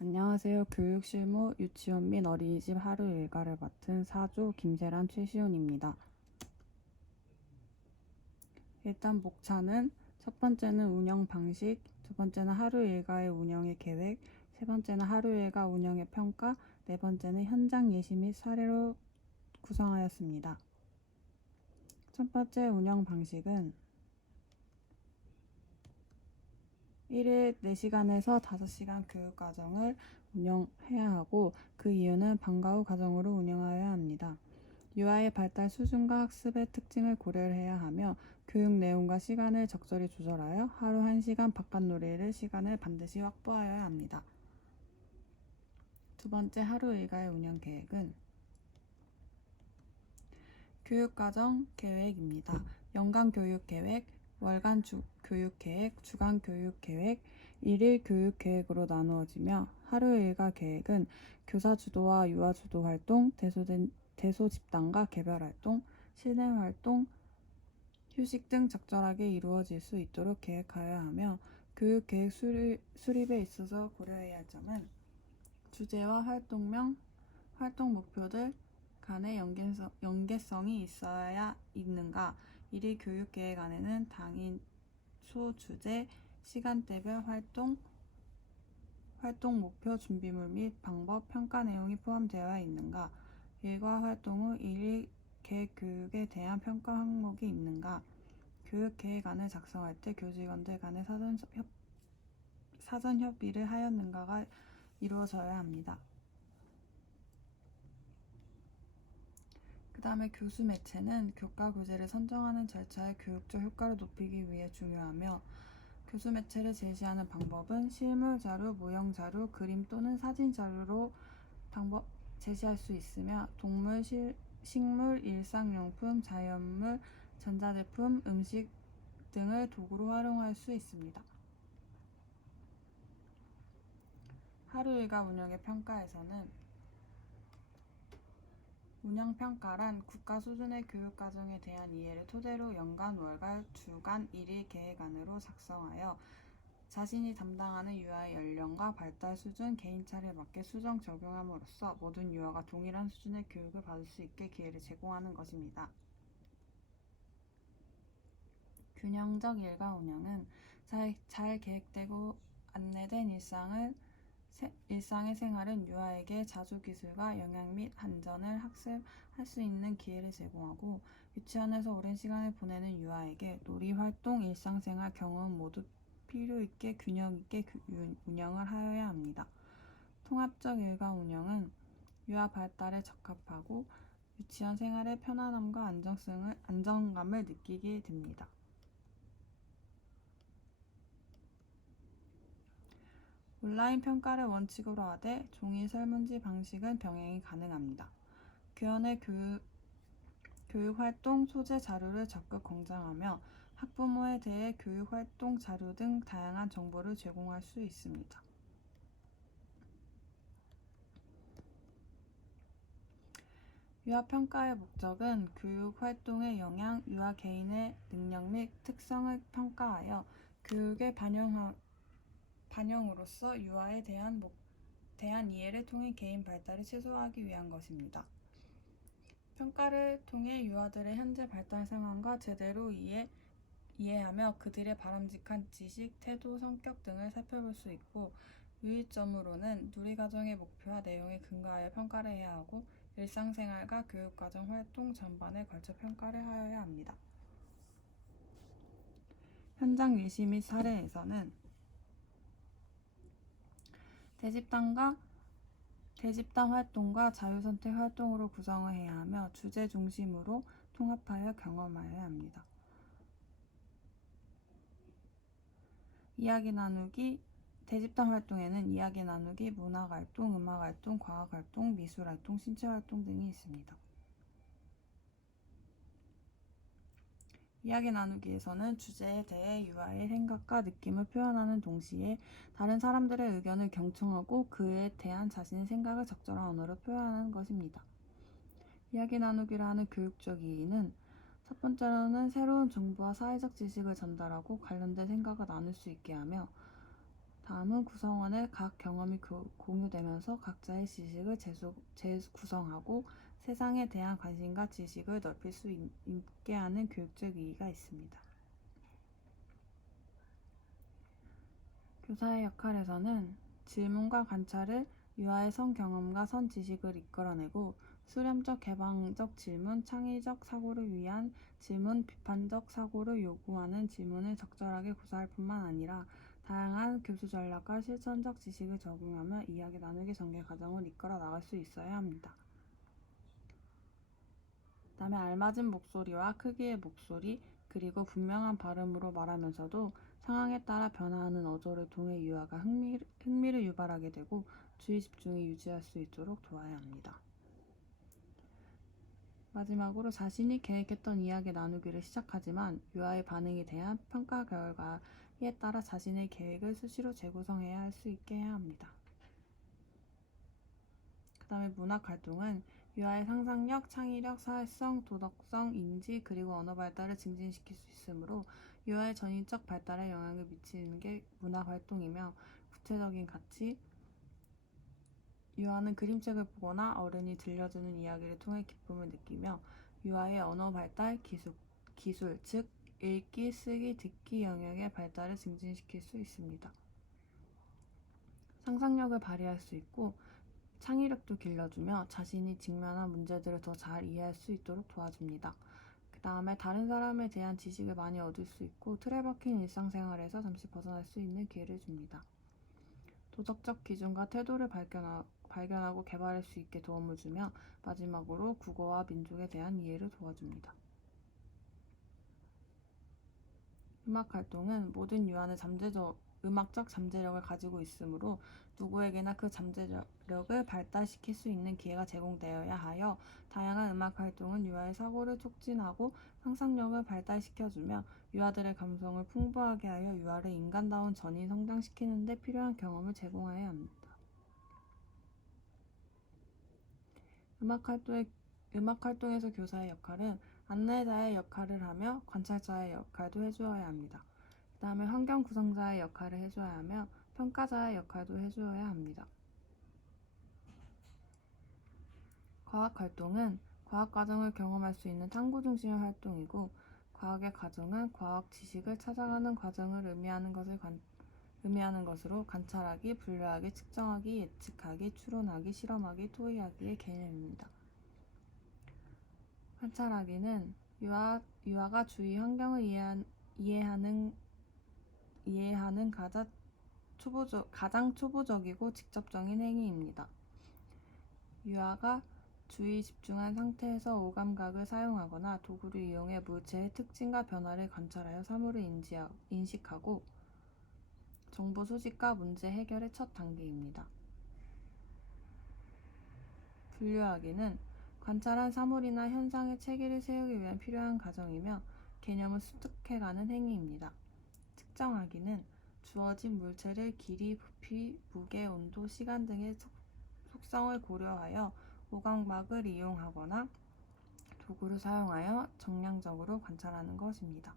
안녕하세요. 교육실무 유치원 및 어린이집 하루 일과를 맡은 사조 김세란 최시훈입니다. 일단 목차는 첫 번째는 운영 방식, 두 번째는 하루 일과의 운영의 계획, 세 번째는 하루 일과 운영의 평가, 네 번째는 현장 예시 및 사례로 구성하였습니다. 첫 번째 운영 방식은 1일 4시간에서 5시간 교육과정을 운영해야 하고, 그 이유는 방과 후 과정으로 운영하여야 합니다. 유아의 발달 수준과 학습의 특징을 고려해야 하며, 교육 내용과 시간을 적절히 조절하여 하루 1시간 바깥 놀이를 시간을 반드시 확보하여야 합니다. 두 번째 하루 일과의 운영 계획은 교육과정 계획입니다. 연간 교육 계획, 월간 교육 계획, 주간 교육 계획, 일일 교육 계획으로 나누어지며, 하루 일과 계획은 교사 주도와 유아 주도 활동, 대소 집단과 개별 활동, 실내 활동, 휴식 등 적절하게 이루어질 수 있도록 계획하여야 하며, 교육 계획 수립에 있어서 고려해야 할 점은 주제와 활동명, 활동 목표들 간의 연계성이 있어야 있는가, 일일 교육 계획 안에는 당인, 소, 주제, 시간대별 활동 목표, 준비물 및 방법, 평가 내용이 포함되어 있는가, 일과 활동 후 일일 계획 교육에 대한 평가 항목이 있는가, 교육 계획안을 작성할 때 교직원들 간의 사전 협의를 하였는가가 이루어져야 합니다. 그 다음에 교수 매체는 교과 교재를 선정하는 절차의 교육적 효과를 높이기 위해 중요하며, 교수 매체를 제시하는 방법은 실물 자료, 모형 자료, 그림 또는 사진 자료로 제시할 수 있으며, 동물, 식물, 일상용품, 자연물, 전자제품, 음식 등을 도구로 활용할 수 있습니다. 하루 일과 운영의 평가에서는 운영평가란 국가 수준의 교육과정에 대한 이해를 토대로 연간, 월간, 주간, 일일 계획안으로 작성하여 자신이 담당하는 유아의 연령과 발달 수준, 개인차를 맞게 수정 적용함으로써 모든 유아가 동일한 수준의 교육을 받을 수 있게 기회를 제공하는 것입니다. 균형적 일과 운영은 잘 계획되고 안내된 일상의 생활은 유아에게 자주기술과 영양 및 안전을 학습할 수 있는 기회를 제공하고, 유치원에서 오랜 시간을 보내는 유아에게 놀이, 활동, 일상생활 경험 모두 필요 있게 균형 있게 운영을 하여야 합니다. 통합적 일과 운영은 유아 발달에 적합하고 유치원 생활의 편안함과 안정감을 느끼게 됩니다. 온라인 평가를 원칙으로 하되 종이 설문지 방식은 병행이 가능합니다. 교원의 교육활동 소재 자료를 적극 권장하며 학부모에 대해 교육활동 자료 등 다양한 정보를 제공할 수 있습니다. 유아평가의 목적은 교육활동의 영향, 유아 개인의 능력 및 특성을 평가하여 교육의 반영으로써 유아에 대한 이해를 통해 개인 발달을 최소화하기 위한 것입니다. 평가를 통해 유아들의 현재 발달 상황과 제대로 이해하며 그들의 바람직한 지식, 태도, 성격 등을 살펴볼 수 있고, 유의점으로는 누리과정의 목표와 내용에 근거하여 평가를 해야 하고, 일상생활과 교육과정 활동 전반에 걸쳐 평가를 하여야 합니다. 현장 예시 및 사례에서는 대집단 활동과 자유선택 활동으로 구성을 해야 하며, 주제 중심으로 통합하여 경험하여야 합니다. 대집단 활동에는 이야기 나누기, 문학활동, 음악활동, 과학활동, 미술활동, 신체활동 등이 있습니다. 이야기 나누기에서는 주제에 대해 유아의 생각과 느낌을 표현하는 동시에 다른 사람들의 의견을 경청하고 그에 대한 자신의 생각을 적절한 언어로 표현하는 것입니다. 이야기 나누기를 하는 교육적 이의는 첫 번째로는 새로운 정보와 사회적 지식을 전달하고 관련된 생각을 나눌 수 있게 하며, 다음은 구성원의 각 경험이 공유되면서 각자의 지식을 재구성하고 세상에 대한 관심과 지식을 넓힐 수 있게 하는 교육적 의의가 있습니다. 교사의 역할에서는 질문과 관찰을 유아의 선 경험과 선 지식을 이끌어내고 수렴적 개방적 질문, 창의적 사고를 위한 질문, 비판적 사고를 요구하는 질문을 적절하게 구사할 뿐만 아니라 다양한 교수 전략과 실천적 지식을 적용하며 이야기 나누기 전개 과정을 이끌어 나갈 수 있어야 합니다. 다음에 알맞은 목소리와 크기의 목소리, 그리고 분명한 발음으로 말하면서도 상황에 따라 변화하는 어조를 통해 유아가 흥미를 유발하게 되고 주의 집중이 유지할 수 있도록 도와야 합니다. 마지막으로 자신이 계획했던 이야기 나누기를 시작하지만 유아의 반응에 대한 평가 결과에 따라 자신의 계획을 수시로 재구성해야 할 수 있게 해야 합니다. 그 다음에 문학 활동은 유아의 상상력, 창의력, 사회성, 도덕성, 인지, 그리고 언어 발달을 증진시킬 수 있으므로 유아의 전인적 발달에 영향을 미치는 게 문학 활동이며 구체적인 가치, 유아는 그림책을 보거나 어른이 들려주는 이야기를 통해 기쁨을 느끼며 유아의 언어 발달, 기술, 즉 읽기, 쓰기, 듣기 영역의 발달을 증진시킬 수 있습니다. 상상력을 발휘할 수 있고 창의력도 길러주며 자신이 직면한 문제들을 더 잘 이해할 수 있도록 도와줍니다. 그 다음에 다른 사람에 대한 지식을 많이 얻을 수 있고 틀에 박힌 일상생활에서 잠시 벗어날 수 있는 기회를 줍니다. 도덕적 기준과 태도를 발견하고 개발할 수 있게 도움을 주며 마지막으로 국어와 민족에 대한 이해를 도와줍니다. 음악 활동은 모든 유아는 음악적 잠재력을 가지고 있으므로 누구에게나 그 잠재력을 발달시킬 수 있는 기회가 제공되어야 하여 다양한 음악 활동은 유아의 사고를 촉진하고 상상력을 발달시켜주며 유아들의 감성을 풍부하게 하여 유아를 인간다운 전인 성장시키는 데 필요한 경험을 제공해야 합니다. 음악 활동에서 교사의 역할은 안내자의 역할을 하며 관찰자의 역할도 해주어야 합니다. 그 다음에 환경 구성자의 역할을 해줘야 하며 평가자의 역할도 해주어야 합니다. 과학 활동은 과학 과정을 경험할 수 있는 탐구 중심의 활동이고 과학의 과정은 과학 지식을 찾아가는 과정을 의미하는 것으로 관찰하기, 분류하기, 측정하기, 예측하기, 추론하기, 실험하기, 토의하기의 개념입니다. 관찰하기는 유아가 주위 환경을 이해하는 가장 초보적이고 직접적인 행위입니다. 유아가 주의 집중한 상태에서 오감각을 사용하거나 도구를 이용해 물체의 특징과 변화를 관찰하여 사물을 인식하고 정보 소집과 문제 해결의 첫 단계입니다. 분류하기는 관찰한 사물이나 현상의 체계를 세우기 위한 필요한 과정이며 개념을 습득해가는 행위입니다. 측정하기는 주어진 물체를 길이, 부피, 무게, 온도, 시간 등의 속성을 고려하여 오감각을 이용하거나 도구를 사용하여 정량적으로 관찰하는 것입니다.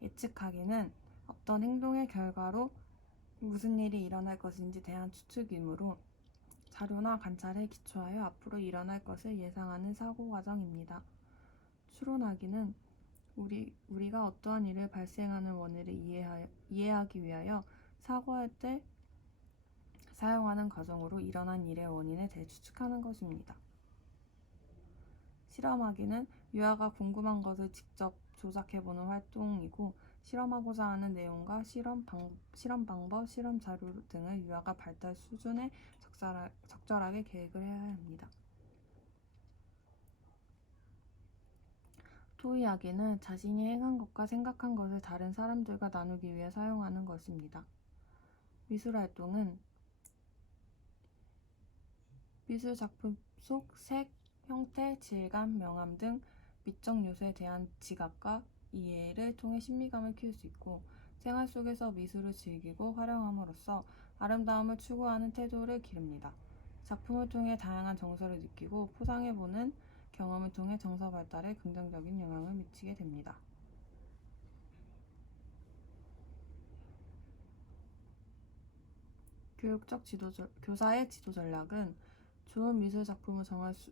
예측하기는 어떤 행동의 결과로 무슨 일이 일어날 것인지 대한 추측이므로 자료나 관찰에 기초하여 앞으로 일어날 것을 예상하는 사고 과정입니다. 추론하기는 우리가 어떠한 일을 발생하는 원인을 이해하기 위하여 사고할 때 사용하는 과정으로 일어난 일의 원인에 대해 추측하는 것입니다. 실험하기는 유아가 궁금한 것을 직접 조작해보는 활동이고 실험하고자 하는 내용과 실험 방법, 실험 자료 등을 유아가 발달 수준에 적절하게 계획을 해야 합니다. 토의하기는 자신이 행한 것과 생각한 것을 다른 사람들과 나누기 위해 사용하는 것입니다. 미술활동은 미술 작품 속 색, 형태, 질감, 명암 등 미적 요소에 대한 지각과 이해를 통해 신비감을 키울 수 있고 생활 속에서 미술을 즐기고 활용함으로써 아름다움을 추구하는 태도를 기릅니다. 작품을 통해 다양한 정서를 느끼고 포상해보는 경험을 통해 정서 발달에 긍정적인 영향을 미치게 됩니다. 교사의 지도 전략은 좋은 미술 작품을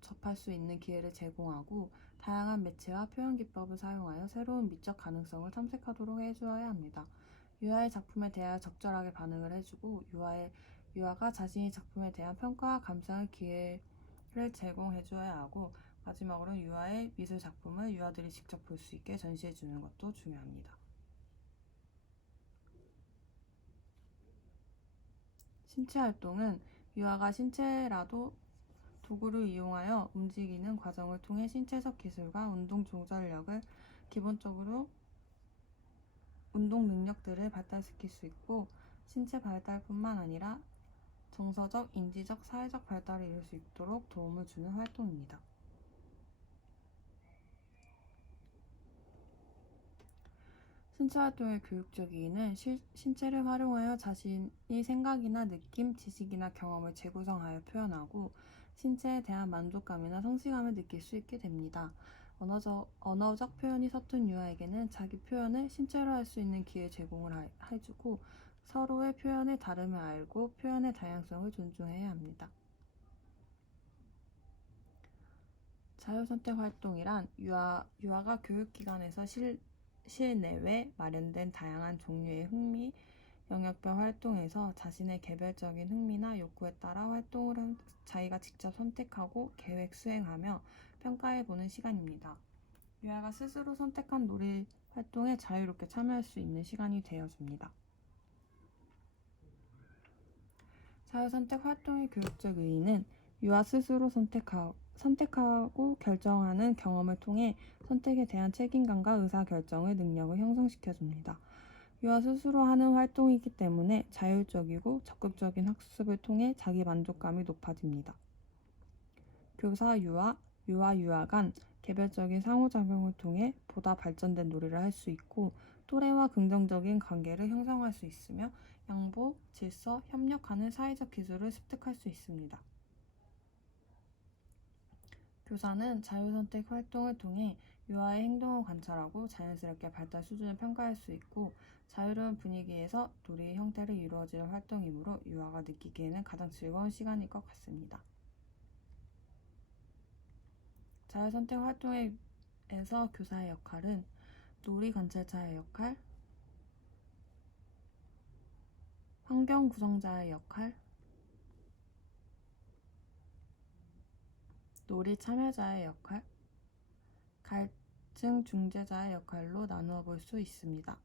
접할 수 있는 기회를 제공하고 다양한 매체와 표현 기법을 사용하여 새로운 미적 가능성을 탐색하도록 해주어야 합니다. 유아의 작품에 대하여 적절하게 반응을 해주고 유아가 자신이 작품에 대한 평가와 감상의 기회를 제공해 주어야 하고, 마지막으로 유아의 미술 작품을 유아들이 직접 볼 수 있게 전시해 주는 것도 중요합니다. 신체 활동은 유아가 신체라도 도구를 이용하여 움직이는 과정을 통해 신체적 기술과 운동 조절력을 기본적으로 운동 능력들을 발달시킬 수 있고, 신체 발달뿐만 아니라 정서적, 인지적, 사회적 발달을 이룰 수 있도록 도움을 주는 활동입니다. 신체 활동의 교육적 의의는 신체를 활용하여 자신이 생각이나 느낌, 지식이나 경험을 재구성하여 표현하고 신체에 대한 만족감이나 성취감을 느낄 수 있게 됩니다. 언어적 표현이 서툰 유아에게는 자기 표현을 신체로 할 수 있는 기회 제공을 해주고, 서로의 표현의 다름을 알고 표현의 다양성을 존중해야 합니다. 자유선택 활동이란 유아가 교육기관에서 실내외 마련된 다양한 종류의 흥미 영역별 활동에서 자신의 개별적인 흥미나 욕구에 따라 활동을 자기가 직접 선택하고 계획 수행하며 평가해보는 시간입니다. 유아가 스스로 선택한 놀이 활동에 자유롭게 참여할 수 있는 시간이 되어줍니다. 자유선택 활동의 교육적 의의는 유아 스스로 선택하고 결정하는 경험을 통해 선택에 대한 책임감과 의사결정의 능력을 형성시켜줍니다. 유아 스스로 하는 활동이기 때문에 자율적이고 적극적인 학습을 통해 자기 만족감이 높아집니다. 교사 유아 간 개별적인 상호작용을 통해 보다 발전된 놀이를 할 수 있고, 또래와 긍정적인 관계를 형성할 수 있으며 양보, 질서, 협력하는 사회적 기술을 습득할 수 있습니다. 교사는 자유선택 활동을 통해 유아의 행동을 관찰하고 자연스럽게 발달 수준을 평가할 수 있고, 자유로운 분위기에서 놀이의 형태를 이루어지는 활동이므로 유아가 느끼기에는 가장 즐거운 시간일 것 같습니다. 자유선택 활동에서 교사의 역할은 놀이 관찰자의 역할, 환경 구성자의 역할, 놀이 참여자의 역할, 갈증 중재자의 역할로 나누어 볼 수 있습니다.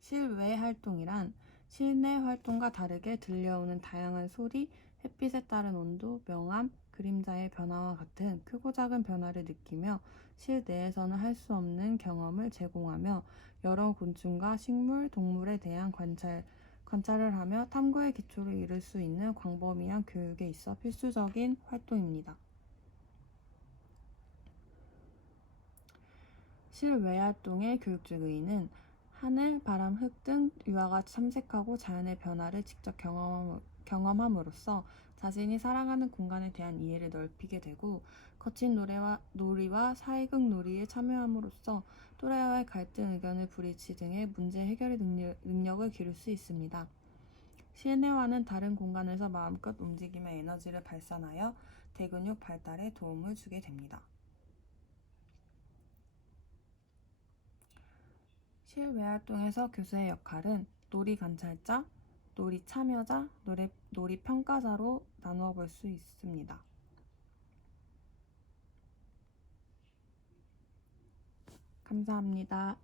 실외 활동이란 실내 활동과 다르게 들려오는 다양한 소리, 햇빛에 따른 온도, 명암, 그림자의 변화와 같은 크고 작은 변화를 느끼며 실내에서는 할 수 없는 경험을 제공하며 여러 곤충과 식물, 동물에 대한 관찰을 하며 탐구의 기초를 이룰 수 있는 광범위한 교육에 있어 필수적인 활동입니다. 실외 활동의 교육적 의의는 하늘, 바람, 흙 등 유아가 탐색하고 자연의 변화를 직접 경험함으로써 자신이 살아가는 공간에 대한 이해를 넓히게 되고, 거친 놀이와 사회극 놀이에 참여함으로써 또래와의 갈등, 의견을 부리치 등의 문제 해결의 능력을 기를 수 있습니다. 실내와는 다른 공간에서 마음껏 움직이며 에너지를 발산하여 대근육 발달에 도움을 주게 됩니다. 실외 활동에서 교수의 역할은 놀이 관찰자, 놀이 참여자, 놀이 평가자로 나누어 볼 수 있습니다. 감사합니다.